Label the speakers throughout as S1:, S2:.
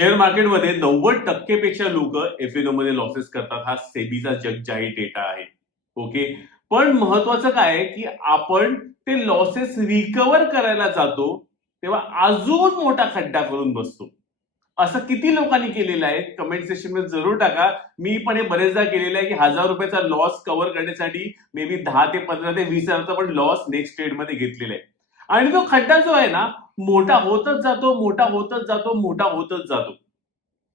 S1: Share मार्केटमध्ये नव्वद टक्केपेक्षा लोक एफ एनमध्ये लॉसेस करतात. हा सेबीचा जग जाहीर डेटा आहे. ओके पण महत्वाचं काय आहे की आपण ते लॉसेस रिकवर करायला जातो तेव्हा अजून मोठा खड्डा करून बसतो. असं किती लोकांनी केलेलं आहे? कमेंट सेक्शनमध्ये जरूर टाका. मी पण हे बरेचदा केलेलं आहे की हजार रुपयाचा लॉस कव्हर करण्यासाठी मे बी दहा ते पंधरा ते वीस हजारचा पण लॉस नेक्स्ट ट्रेडमध्ये घेतलेला आहे. आणि तो खड्डा जो आहे ना मोठा होतच जातो मोठा होतच जातो मोठा होतच जातो.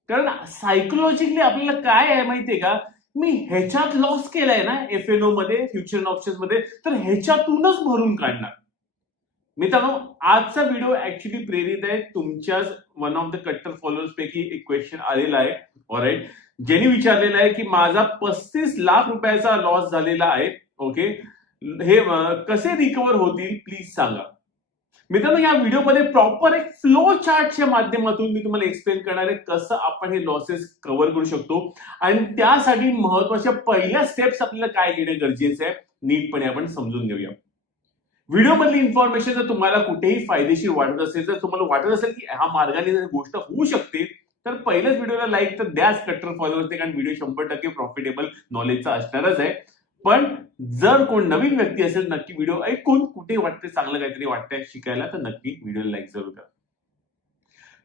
S1: कारण सायकोलॉजिकली आपल्याला काय आहे माहितीये का? मी ह्याच्यात लॉस केलाय ना एफ एन ओ मध्ये फ्युचर ऑप्शनमध्ये तर ह्याच्यातूनच भरून काढणार. मित्रांनो आजचा व्हिडिओ ऍक्च्युली प्रेरित आहे. तुमच्याच वन ऑफ द कट्टर फॉलोअर्स पैकी एक क्वेश्चन आलेला आहे. ऑराईट ज्यांनी विचारलेला आहे की माझा पस्तीस लाख रुपयाचा लॉस झालेला आहे. ओके हे कसे रिकवर होतील? प्लीज सांगा. मित्रांनो या व्हिडिओमध्ये प्रॉपर एक फ्लो चार्टच्या माध्यमातून मी तुम्हाला एक्सप्लेन करणार आहे कसं आपण हे लॉसेस कव्हर करू शकतो. आणि त्यासाठी महत्त्वाच्या पहिल्या स्टेप्स आपल्याला काय घेणे गरजेचं आहे नीटपणे आपण समजून घेऊया. व्हिडिओ मधली इन्फॉर्मेशन जर तुम्हाला कुठेही फायदेशीर वाटत असेल जर तुम्हाला वाटत असेल की ह्या मार्गाने जर गोष्ट होऊ शकते तर पहिल्याच व्हिडिओला लाईक तर द्याच कट्टर फॉलोअर्स कारण व्हिडिओ शंभर टक्के प्रॉफिटेबल नॉलेजचा असणारच आहे. पण जर कोण नवीन व्यक्ती असेल नक्की व्हिडिओ ऐकून कुठे वाटते चांगलं काहीतरी वाटतंय शिकायला तर नक्की व्हिडिओ लाईक जरूर करा.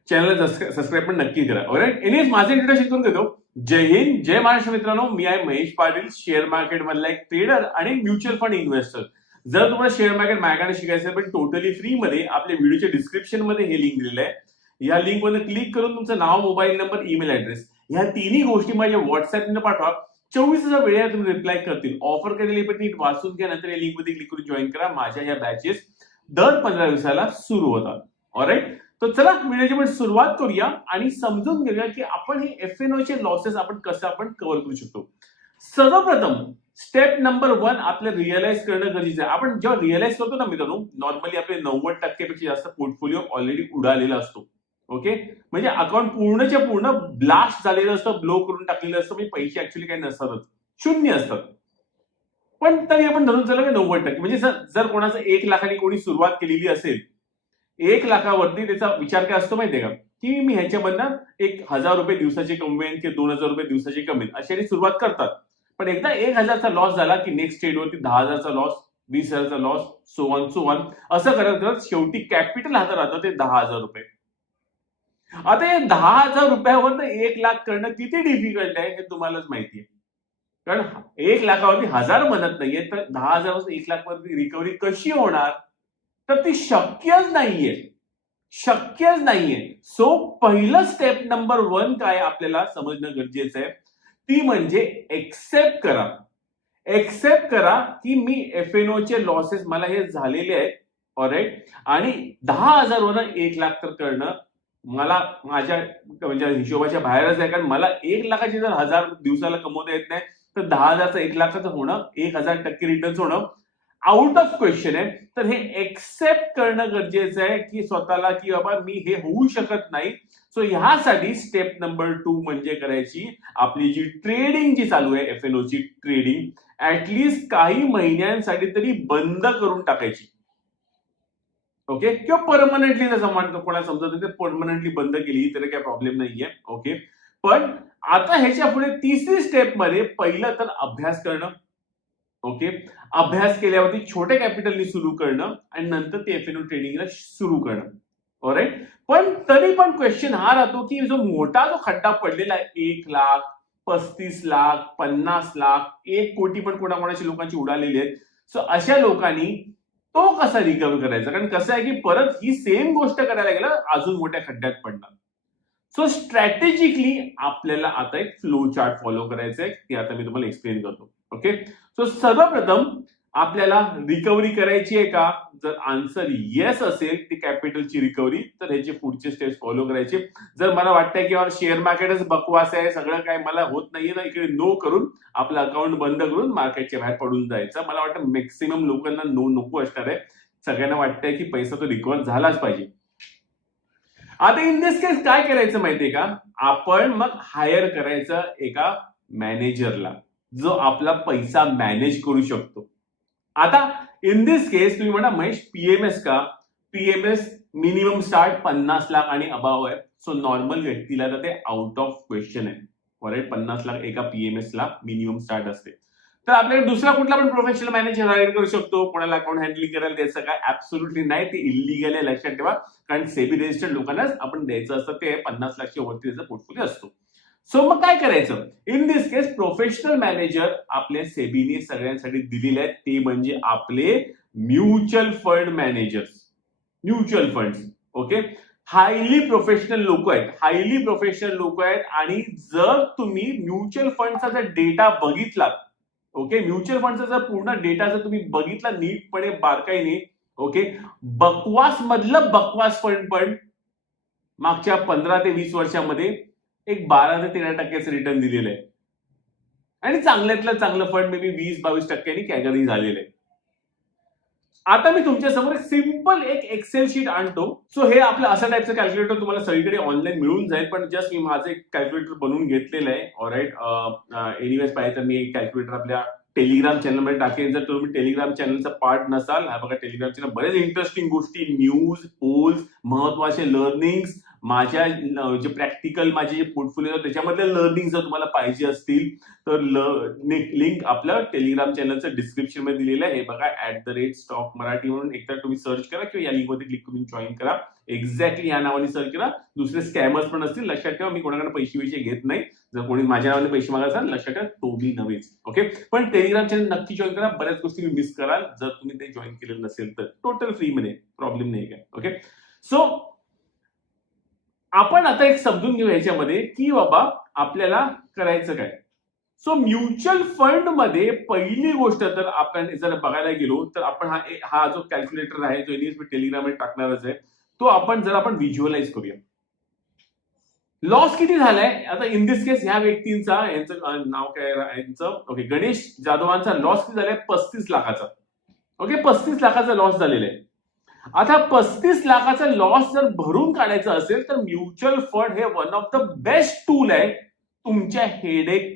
S1: चॅनलला सबस्क्राईब पण नक्की करा. ऑलराईट एनिवेज माझं इंट्रोडक्शन करून देतो जय हिंद जय महाराष्ट्र मित्रांनो. मी आहे महेश पाटील शेअर मार्केट मधला एक ट्रेडर आणि म्युच्युअल फंड इन्व्हेस्टर जर तुम्हाला शेअर मार्केट माझ्याकडे शिकायचं असेल पण टोटली फ्री मध्ये आपल्या व्हिडिओच्या डिस्क्रिप्शनमध्ये हे लिंक दिलेलं आहे. या लिंकमध्ये क्लिक करून तुमचं नाव मोबाईल नंबर ईमेल ऍड्रेस ह्या तिन्ही गोष्टी माझ्या व्हॉट्सअपने पाठवा. चोवीस हजार वेळेला तुम्ही रिप्लाय करतील. ऑफर केलेली पण नीट वाचून घ्या नंतर या लिंकमध्ये क्लिक करून जॉईन करा. माझ्या या बॅचेस दर पंधरा दिवसाला सुरू होतात. ऑराईट तर चला व्हिडिओची पण सुरुवात करूया आणि समजून घेऊया की आपण हे एफ एन चे लॉसेस आपण कसं आपण कव्हर करू शकतो. सर्वप्रथम स्टेप नंबर वन आपल्याला रिअलाइज करणं गरजेचं आहे. आपण जेव्हा रिअलाइज करतो ना मित्रांनो नॉर्मली आपले नव्वद टक्केपेक्षा जास्त पोर्टफोलिओ ऑलरेडी उडालेला असतो. ओके? म्हणजे अकाउंट पूर्णच्या पूर्ण ब्लास्ट झालेलं असतं ब्लो करून टाकलेलं असतं म्हणजे पैसे ऍक्च्युली काही नसतातच. शून्य असतात. पण तरी आपण धरून चालू की नव्वद टक्के. म्हणजे जर जर कोणाचं एक लाखाने कोणी सुरुवात केलेली असेल एक लाखावरती त्याचा विचार काय असतो माहितीये का? की मी ह्याच्यामधनं एक हजार रुपये दिवसाचे कमवेन किंवा दोन हजार रुपये दिवसाचे कमेन अशाने सुरुवात करतात. पण एकदा एक हजारचा लॉस झाला की नेक्स्ट स्टेटवरती दहा हजारचा लॉस वीस हजारचा लॉस सोवन सोवन असं करत करत शेवटी कॅपिटल हातात राहतं ते दहा हजार रुपये. आता हे दहा हजार रुपयावर एक लाख करणं किती डिफिकल्ट आहे हे तुम्हालाच माहिती आहे. कारण एक लाखावरती हजार म्हणत नाहीये तर दहा हजार एक लाख वरती रिकव्हरी कशी होणार? तर ती शक्यच नाहीये. शक्यच नाहीये. सो पहिलं स्टेप नंबर वन काय आपल्याला समजणं गरजेचं आहे ती म्हणजे एक्सेप्ट करा. एक्सेप्ट करा की मी एफ एन चे लॉसेस मला हे झालेले आहेत ऑरेट आणि दहा हजारवरनं एक लाख तर करणं मला माझ्या म्हणजे हिशोबाच्या बाहेरच आहे कारण मला एक लाखाचे जर हजार दिवसाला कमवता येत नाही तर दहा हजारचं एक लाखाचं होणं एक हजार टक्के रिटर्न होणं आउट ऑफ क्वेश्चन आहे. तर हे एक्सेप्ट करणं गरजेचं आहे की स्वतःला की बाबा मी हे होऊ शकत नाही. सो ह्यासाठी स्टेप नंबर टू म्हणजे करायची आपली जी ट्रेडिंग जी चालू आहे एफ एन ची ट्रेडिंग ऍटलिस्ट काही महिन्यांसाठी तरी बंद करून टाकायची. ओके किंवा परमनंटली जसं म्हणतो कोणाला समजत नाही परमनंटली बंद केली तरी काही प्रॉब्लेम नाहीये. ओके पण आता ह्याच्या पुढे तिसरी स्टेपमध्ये पहिलं तर अभ्यास करणं. ओके अभ्यास केल्यावरती छोट्या कॅपिटलनी सुरू करणं आणि नंतर ते एफ एन ट्रेडिंगला सुरू करणं. ऑलराईट पण तरी पण क्वेश्चन हा राहतो की जो मोठा जो खड्डा पडलेला आहे एक लाख पस्तीस लाख पन्नास लाख एक कोटी पण कोणाकोणाची लोकांची उडालेली आहेत. सो अशा लोकांनी तो कसा रिकव्हर करायचा? कारण कसं आहे की परत ही सेम गोष्ट करायला गेलं अजून मोठ्या खड्ड्यात पडणार. सो स्ट्रॅटेजिकली आपल्याला आता एक फ्लो चार्ट फॉलो करायचं आहे ते आता मी तुम्हाला एक्सप्लेन करतो. ओके सो सर्वप्रथम आपल्याला रिकव्हरी करायची आहे का? जर आन्सर येस असेल ती कॅपिटलची रिकव्हरी तर ह्याचे पुढचे स्टेप्स फॉलो करायचे. जर मला वाटतंय की शेअर मार्केटच बकवास आहे सगळं काय मला होत नाहीये ना इकडे नो करून आपलं अकाउंट बंद करून मार्केटच्या बाहेर पडून जायचं. मला वाटतं मॅक्सिमम लोकांना नो नको असणार आहे. सगळ्यांना वाटतंय की पैसा तो रिकव्हर झालाच पाहिजे. आता इन दिस केस काय करायचं माहितीये का? आपण मग हायर करायचं एका मॅनेजरला जो आपला पैसा मॅनेज करू शकतो. आता इन दिस केस तुम्ही म्हणा महेश पीएमएस का? पीएमएस मिनिमम स्टार्ट पन्नास लाख आणि अभाव आहे. सो नॉर्मल व्यक्तीला तर ते आउट ऑफ क्वेश्चन आहे. राईट पन्नास लाख एका पीएमएस ला मिनिमम स्टार्ट असते. तर आपल्याला दुसरा कुठला पण प्रोफेशनल मॅनेजर हायर करू शकतो. कोणाला अकाउंट हँडलिंग करायला द्यायचं काय? ऍब्सोल्युटली नाही. ते इलिगल आहे. लक्षात ठेवा. कारण सेबी रजिस्टर्ड लोकांनाच आपण द्यायचं असतं. ते पन्नास लाखच्या वरती त्याचा पोर्टफोलिओ असतो. सो मग काय करायचं? In this case professional manager आपल्या सेबीने सगळ्यांसाठी दिलेले आहेत. ते म्हणजे आपले mutual fund managers mutual fund okay highly professional लोक आहेत. हायली प्रोफेशनल लोक आहेत. आणि जर तुम्ही म्युच्युअल फंडचा जर डेटा बघितलात ओके म्युच्युअल फंडचा जर पूर्ण डेटा जर तुम्ही बघितला नीटपणे बारकाईने ओके बकवास मधलं बकवास फंड पण मागच्या पंधरा ते वीस वर्षामध्ये एक बारा ते तेरा टक्केच रिटर्न दिलेलं आहे. आणि चांगल्यातलं चांगलं फंड मे बी वीस बावीस टक्क्यांनी कॅगरी झालेलं आहे. आता मी तुमच्यासमोर एक सिंपल एक एक्सेल शीट आणतो. सो हे आपलं असं टाईपचं कॅल्क्युलेटर तुम्हाला सगळीकडे ऑनलाईन मिळून जाईल पण जस्ट मी माझं एक कॅल्क्युलेटर बनवून घेतलेलं आहे. ऑलराईट एनिवेज पाहिजे तर मी एक कॅल्क्युलेटर आपल्या टेलिग्राम चॅनलमध्ये टाकेन. जर तुम्ही टेलिग्राम चॅनलचा पार्ट नसाल हा बघा टेलिग्राम चॅनल बरेच इंटरेस्टिंग गोष्टी न्यूज पोल्स महत्त्वाचे लर्निंग्स माझ्या जे प्रॅक्टिकल माझे जे पोर्टफोलिओ त्याच्यामधले लर्निंग जर तुम्हाला पाहिजे असतील तर लिंक आपलं टेलिग्राम चॅनलचं डिस्क्रिप्शनमध्ये दिलेलं आहे. हे बघा at the rate stock Marathi म्हणून एकतर तुम्ही सर्च करा किंवा या लिंकमध्ये क्लिक करून जॉईन करा. एक्झॅक्टली या नावाने सर्च करा. दुसरे स्कॅमर्स पण असतील लक्षात ठेवा मी कोणाकडे पैसे विषय घेत नाही. जर कोणी माझ्या नावाने पैसे मागायला असाल लक्षात ठेवा तो मी नव्हेच. ओके पण टेलिग्राम चॅनल नक्की जॉईन करा. बऱ्याच गोष्टी मिस कराल. जर तुम्ही ते जॉईन केलेलं नसेल तर. टोटल फ्री मध्ये. प्रॉब्लेम नाही काय? ओके सो आपण आता एक समजून घेऊ याच्यामध्ये की बाबा आपल्याला करायचं काय. सो म्युच्युअल फंडमध्ये पहिली गोष्ट तर आपण जर बघायला गेलो तर आपण हा हा जो कॅल्क्युलेटर आहे जो मी टेलिग्राम टाकणारच आहे तो आपण जर आपण व्हिज्युअलाइज करूया. लॉस किती झालाय? आता इन दिस केस ह्या व्यक्तींचा यांचं नाव काय यांचं ओके गणेश जाधवांचा लॉस किती झालाय? पस्तीस लाखाचा. ओके पस्तीस लाखाचा लॉस झालेला आहे. आता पस्तीस लाखाचा लॉस जर भरून काढायचा असेल तर म्युच्युअल फंड हे one of the best tool आहे. तुमच्या हेडेक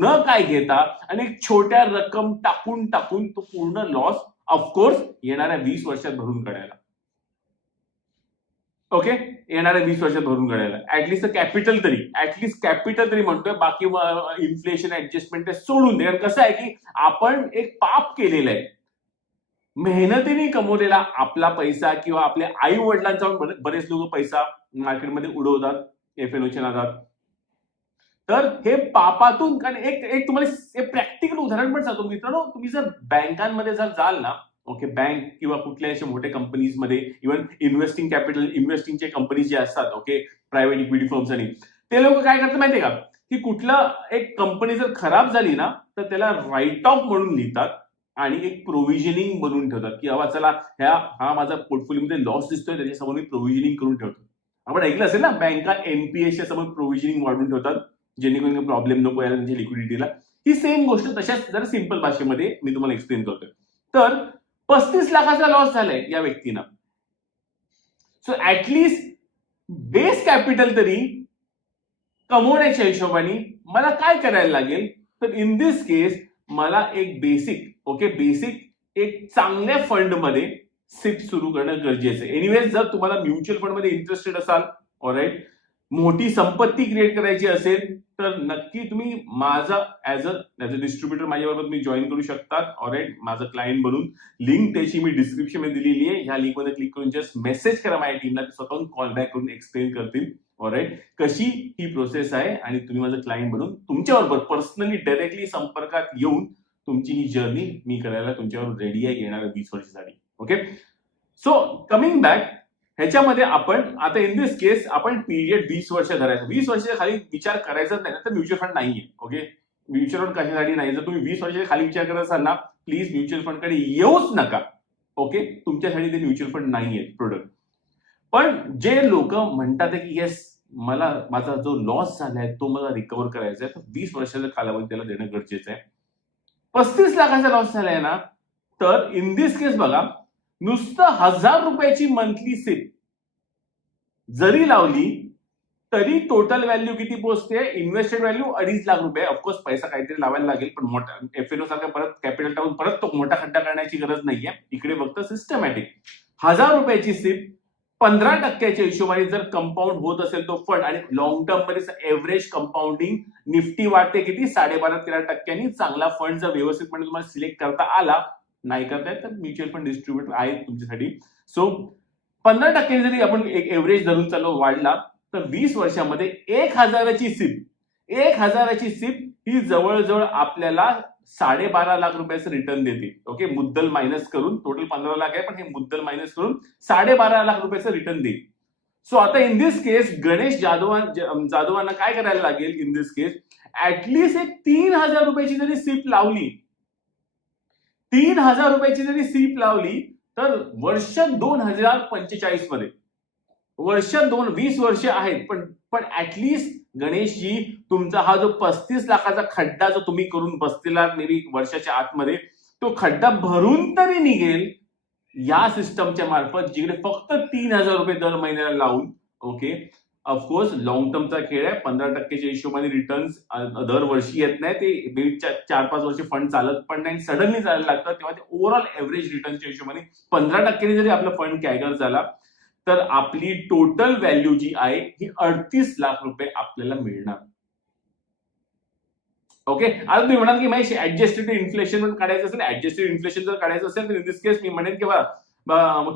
S1: न काय घेता आणि एक छोट्या रक्कम टाकून टाकून तो पूर्ण लॉस ऑफकोर्स येणाऱ्या वीस वर्षात भरून काढायला. ओके येणाऱ्या वीस वर्षात भरून काढायला. ऍटलिस्ट कॅपिटल तरी. ऍटलिस्ट कॅपिटल तरी म्हणतोय. बाकी इन्फ्लेशन ऍडजस्टमेंट सोडून दे. कारण कसं आहे की आपण एक पाप केलेलं आहे. मेहनतीने कमवलेला आपला पैसा किंवा आपल्या आई वडिलांचा बरेच लोक पैसा मार्केटमध्ये उडवतात एफ एन ओच्या नादात. तर हे पापातून कारण एक एक तुम्हाला प्रॅक्टिकल उदाहरण पण सांगतो. मित्रांनो तुम्ही जर बँकांमध्ये जर जाल ना ओके बँक किंवा कुठल्या अशा मोठ्या कंपनीजमध्ये इव्हन इन्व्हेस्टिंग कॅपिटल इन्व्हेस्टिंगचे कंपनीज जे असतात ओके प्रायव्हेट इक्विटी फर्म्स आणि ते लोक काय करतात माहितीये का? की कुठला एक कंपनी जर खराब झाली ना तर त्याला राईट ऑफ म्हणून लिहितात. आणि एक प्रोव्हिजनिंग बनवून ठेवतात की बाबा चला ह्या हा माझा पोर्टफोलिओमध्ये लॉस दिसतोय त्याच्यासमोर मी प्रोव्हिजनिंग करून ठेवतो. आपण ऐकलं असेल ना बँका एमपीएसच्या समोर प्रोव्हिजनिंग वाढवून ठेवतात जेणेकरून प्रॉब्लेम नको यायला म्हणजे त्यांच्या लिक्विडिटीला ही सेम गोष्ट तशाच जर सिंपल भाषेमध्ये मी तुम्हाला एक्सप्लेन करतोय. तर पस्तीस लाखाचा लॉस झालाय या व्यक्तीनं. सो ऍटलिस्ट बेस कॅपिटल तरी कमवण्याच्या हिशोबाने मला काय करायला लागेल? तर इन दिस केस मला एक बेसिक ओके बेसिक एक चांगल्या फंडमध्ये सिप सुरू करणं गरजेचं आहे. एनिवेज जर तुम्हाला म्युच्युअल फंडमध्ये इंटरेस्टेड असाल ऑलराईट मोठी संपत्ती क्रिएट करायची असेल तर नक्की तुम्ही माझा as a as a distributor माझ्याबरोबर तुम्ही जॉईन करू शकतात ऑलराईट माझं क्लायंट बनून. लिंक त्याची मी डिस्क्रिप्शनमध्ये दिलेली आहे. ह्या लिंकमध्ये क्लिक करून जस्ट मेसेज करा माझ्या टीमला स्वतःहून कॉल बॅक करून एक्सप्लेन करतील. ऑलराईट कशी ही प्रोसेस आहे आणि तुम्ही माझं क्लायंट बनून तुमच्याबरोबर पर्सनली डायरेक्टली संपर्कात येऊन तुमची ही जर्नी मी करायला तुमच्यावर रेडी आहे येणाऱ्या वीस वर्षासाठी. ओके सो कमिंग बॅक ह्याच्यामध्ये आपण आता इन दिस केस आपण पीरियड वीस वर्ष धरायचं. वीस वर्षाच्या खाली विचार करायचाच नाही तर म्युच्युअल फंड नाहीये. ओके म्युच्युअल फंड कशासाठी नाही? जर तुम्ही वीस वर्षाच्या खाली विचार करत असाल ना प्लीज म्युच्युअल फंडकडे येऊच नका. ओके तुमच्यासाठी ते म्युच्युअल फंड नाहीये प्रोडक्ट पण जे लोक म्हणतात की येस मला माझा जो लॉस झालाय तो मला रिकव्हर करायचा आहे. तर वीस वर्षाचा कालावधी त्याला देणं गरजेचं आहे. पस्तीस लाखाचा लॉस झालाय ना तर इन दिस केस बघा नुसतं हजार रुपयाची मंथली सिप जरी लावली तरी टोटल व्हॅल्यू किती पोहोचते? इन्व्हेस्टेड व्हॅल्यू अडीच लाख रुपये. ऑफकोर्स पैसा काहीतरी लावायला लागेल पण मोठा एफ एन सारखा परत कॅपिटल टाकून परत तो मोठा खड्डा करण्याची गरज नाहीये. इकडे फक्त सिस्टमॅटिक हजार रुपयाची सीट पंधरा टक्क्याच्या हिशोबाने जर कंपाऊंड होत असेल तो फंड आणि लॉंग टर्ममध्ये एव्हरेज कंपाऊंडिंग निफ्टी वाटते किती? साडेबारा तेरा टक्क्यांनी चांगला फंड जर व्यवस्थितपणे तुम्हाला सिलेक्ट करता आला नाही करता येत तर म्युच्युअल फंड डिस्ट्रीब्युटर आहे तुमच्यासाठी. सो पंधरा टक्के जरी आपण एक एव्हरेज धरून चालू वाढला तर वीस वर्षामध्ये एक हजाराची सिप एक हजाराची सिप ही जवळजवळ आपल्याला साडेबारा लाख रुपयाचं रिटर्न देते ओके मुद्दल मायनस करून टोटल पंधरा लाख आहे पण हे मुद्दल मायनस करून साडेबारा लाख रुपयाचं रिटर्न देईल. सो आता in this case Ganesh Jadhav जाधवांना काय करायला लागेल इन दिस केस ऍटलिस्ट एक तीन हजार रुपयाची जरी सीप लावली तीन हजार रुपयाची जरी सीप लावली तर वर्ष दोन हजार पंचेचाळीसमध्ये वर्ष दोन वीस वर्ष आहेत पण पण ऍटलिस्ट गणेशजी तुमचा हा जो पस्तीस लाखाचा खड्डा जो तुम्ही करून बसलेला मे बी वर्षाच्या आतमध्ये तो खड्डा भरून तरी निघेल या सिस्टमच्या मार्फत जिकडे फक्त तीन हजार रुपये दर महिन्याला लावून ओके ऑफकोर्स लॉंग टर्मचा खेळ आहे पंधरा टक्केच्या हिशोबाने रिटर्न्स दरवर्षी येत नाही ते चार पाच वर्ष फंड चालत पण नाही सडनली चालायला लागतं तेव्हा ते ओव्हरऑल एव्हरेज रिटर्नच्या हिशोबाने पंधरा टक्केने जरी आपला फंड कॅगर झाला तर आपली टोटल व्हॅल्यू जी आहे ही अडतीस लाख रुपये आपल्याला मिळणार. ओके आता तुम्ही म्हणाल की माहिती ऍडजस्टेड इन्फ्लेशन पण काढायचं असेल ऍडजस्टेड इन्फ्लेशन जर काढायचं असेल तर इन दिस केस मी म्हणेन किंवा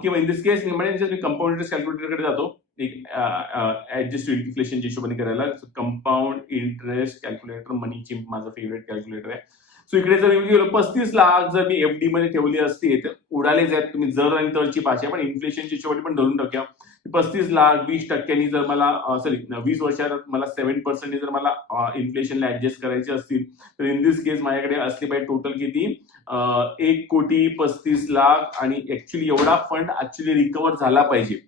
S1: किंवा इन दिस केस मी म्हणेन मी कंपाऊंड कॅल्क्युलेटरकडे जातो एक ऍडजस्टेड इन्फ्लेशनच्या हिशोबाने करायला compound interest calculator money chimp माझं फेवरेट कॅल्क्युलेटर आहे. सो इकडे जर मी गेलो पस्तीस लाख जर मी एफडी मध्ये ठेवली असती तर उडालेच आहेत तुम्ही जर आणि तरची भाषा पण इन्फ्लेशनच्या हिशोबाने पण धरून टाकूया. पस्तीस लाख वीस टक्क्यांनी जर मला सॉरी वीस वर्षात मला सेव्हन पर्सेंट जर मला इन्फ्लेशनला ऍडजस्ट करायचे असतील तर इन दिस केस माझ्याकडे असली पाहिजे टोटल किती? एक कोटी पस्तीस लाख आणि ऍक्च्युली एवढा फंड ऍक्च्युली रिकवर झाला पाहिजे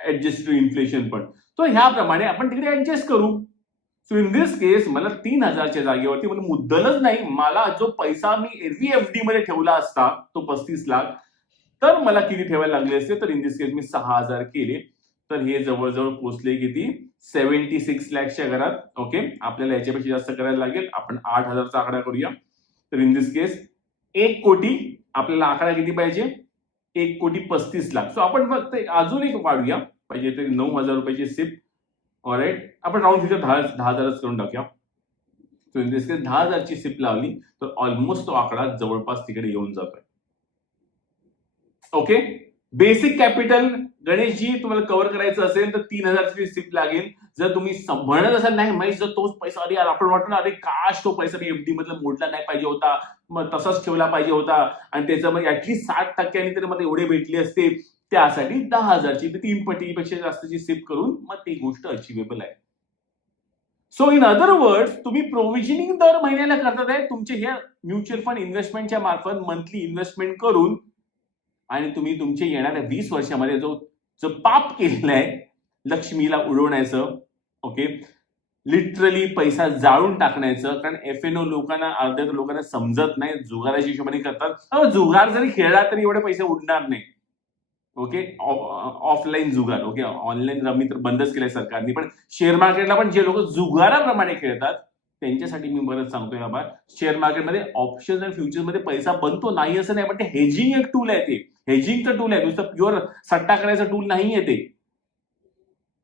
S1: ऍडजस्ट टू इन्फ्लेशन पण. तो ह्याप्रमाणे आपण तिकडे ऍडजस्ट करू. सो इन दिस केस मला तीन हजारच्या जागेवरती मला मुद्दलच नाही. मला जो पैसा मी एरवी एफ डी मध्ये ठेवला असता तो पस्तीस लाख तर मला किती ठेवायला लागले असते? तर इन दिस केस मी सहा हजार केले. तर हे जवळजवळ पोहोचले किती? सेव्हन्टी सिक्स लॅक्सच्या घरात. ओके आपल्याला याच्यापेक्षा जास्त करायला लागेल. आपण आठ हजारचा आकडा करूया. तर इन दिस केस एक कोटी आपल्याला आकडा किती पाहिजे? एक कोटी पस्तीस लाख. सो आपण फक्त अजून एक वाढूया. पाहिजे तरी नऊ हजार रुपयाची सिप ऑलराईट आपण राऊंड फिगर दहा दहा हजारच करून टाकूया. सो इन दिस केस दहा हजारची सिप लावली तर ऑलमोस्ट तो आकडा जवळपास तिकडे येऊन जातोय. ओके बेसिक कॅपिटल गणेशजी तुम्हाला कव्हर करायचं असेल तर तीन हजारची सिप लागेल. जर तुम्ही म्हणत असाल नाही माहीत जर तोच पैसा अरे आपण वाटलं अरे काश तो पैसा मी एफडी मधला मोडला नाही पाहिजे होता. मग तसाच ठेवला पाहिजे होता. आणि त्याचं मग ऍटलीस्ट साठ टक्क्यांनी तरी मला एवढे भेटले असते. त्यासाठी दहा हजारची तीन पटीपेक्षा जास्तची सिप करून मग ती गोष्ट अचिवेबल आहे. सो इन अदर वर्ड तुम्ही प्रोव्हिजनिंग दर महिन्याला करतात आहे तुमचे हे म्युच्युअल फंड इन्व्हेस्टमेंटच्या मार्फत मंथली इन्व्हेस्टमेंट करून आणि तुम्ही तुमचे येणाऱ्या वीस वर्षामध्ये जो जो पाप केलेला आहे लक्ष्मीला उडवण्याचं ओके लिटरली पैसा जाळून टाकण्याचं कारण एफ एन ओ लोकांना अर्ध्या लोकांना समजत नाही जुगाराच्या हिशोबाने करतात. जुगार जरी खेळला तरी एवढे पैसे उडणार नाही. ओके? ऑफलाईन जुगार ओके? ऑनलाईन रमी तर बंदच केलंय सरकारने. पण शेअर मार्केटला पण जे लोक जुगाराप्रमाणे खेळतात त्यांच्यासाठी मी बरंच सांगतोय बाबा शेअर मार्केटमध्ये ऑप्शन आणि फ्युचरमध्ये पैसा बनतो नाही असं नाही पण ते हेजिंग एक टूल आहे ते. हेजिंगचं टूल आहे नुसतं प्युअर सट्टा करायचं टूल नाही आहे ते.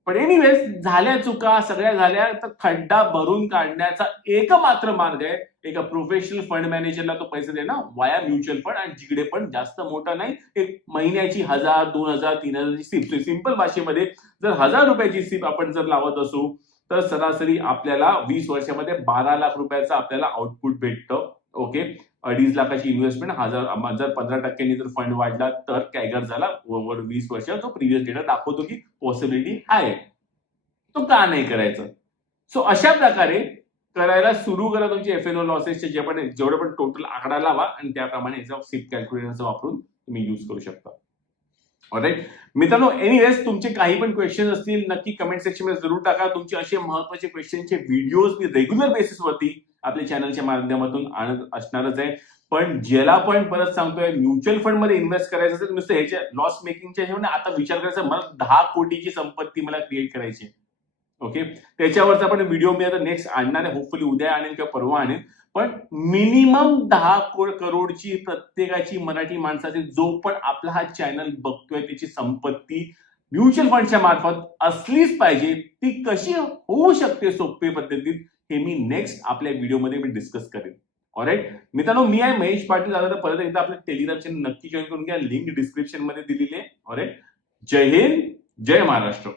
S1: पण एनिवेज झाल्या चुका सगळ्या झाल्या तर खड्डा भरून काढण्याचा एकमात्र मार्ग आहे. एका प्रोफेशनल फंड मॅनेजरला तो पैसे देणं वाया म्युच्युअल फंड आणि जिकडे पण जास्त मोठा नाही. एक महिन्याची हजार दोन हजार तीन हजारची सीप सिंपल भाषेमध्ये जर हजार रुपयाची सीप आपण जर लावत असू तर सरासरी आपल्याला वीस वर्षामध्ये बारा लाख रुपयाचं आपल्याला आउटपुट भेटतं. ओके अडीच लाखाची इन्व्हेस्टमेंट हजार जर पंधरा टक्क्यांनी जर फंड वाढला तर कॅगर झाला ओव्हर वीस वर्ष. तो प्रिव्हियस डेटा दाखवतो की पॉसिबिलिटी आहे. तो का नाही करायचं? सो अशा प्रकारे करायला सुरू करा तुमची एफ एन ओ लॉसेसचे जे पण जेवढे पण टोटल आकडा लावा आणि त्याप्रमाणे याचा सिप कॅल्क्युलेटरचा वापरून तुम्ही युज करू शकता. ऑलराईट मित्रांनो एनिवेज तुमचे काही पण क्वेश्चन असतील नक्की कमेंट सेक्शनमध्ये जरूर टाका. तुमचे असे महत्त्वाचे क्वेश्चनचे व्हिडिओज मी रेग्युलर बेसिसवरती आपल्या चॅनलच्या माध्यमातून आणत असणारच आहे. पण ज्याला पण परत सांगतोय म्युच्युअल फंडमध्ये इन्व्हेस्ट करायचं असेल नुसतं ह्याच्या लॉस मेकिंगच्या ह्याच्यामध्ये आता विचार करायचा मला दहा कोटीची संपत्ती मला क्रिएट करायची ओके त्याच्यावरचा आपण व्हिडिओ मी आता नेक्स्ट आणणार आहे. होपफुली उद्या आणेल किंवा परवा आणेल. पण मिनिमम दहा करोडची प्रत्येकाची मराठी माणसाची जो पण आपला हा चॅनल बघतोय त्याची संपत्ती म्युच्युअल फंडच्या मार्फत असलीच पाहिजे. ती कशी होऊ शकते सोपे पद्धतीत? हे मी नेक्स्ट आपल्या व्हिडिओमध्ये मी डिस्कस करेन. ऑराईट मित्रांनो मी आहे महेश पाटील. दादा तर परत एकदा आपल्या टेलिग्राम चॅनल नक्की जॉईन करून घ्या. लिंक डिस्क्रिप्शनमध्ये दिलेली आहे. ऑलराईट जय हिंद जय महाराष्ट्र.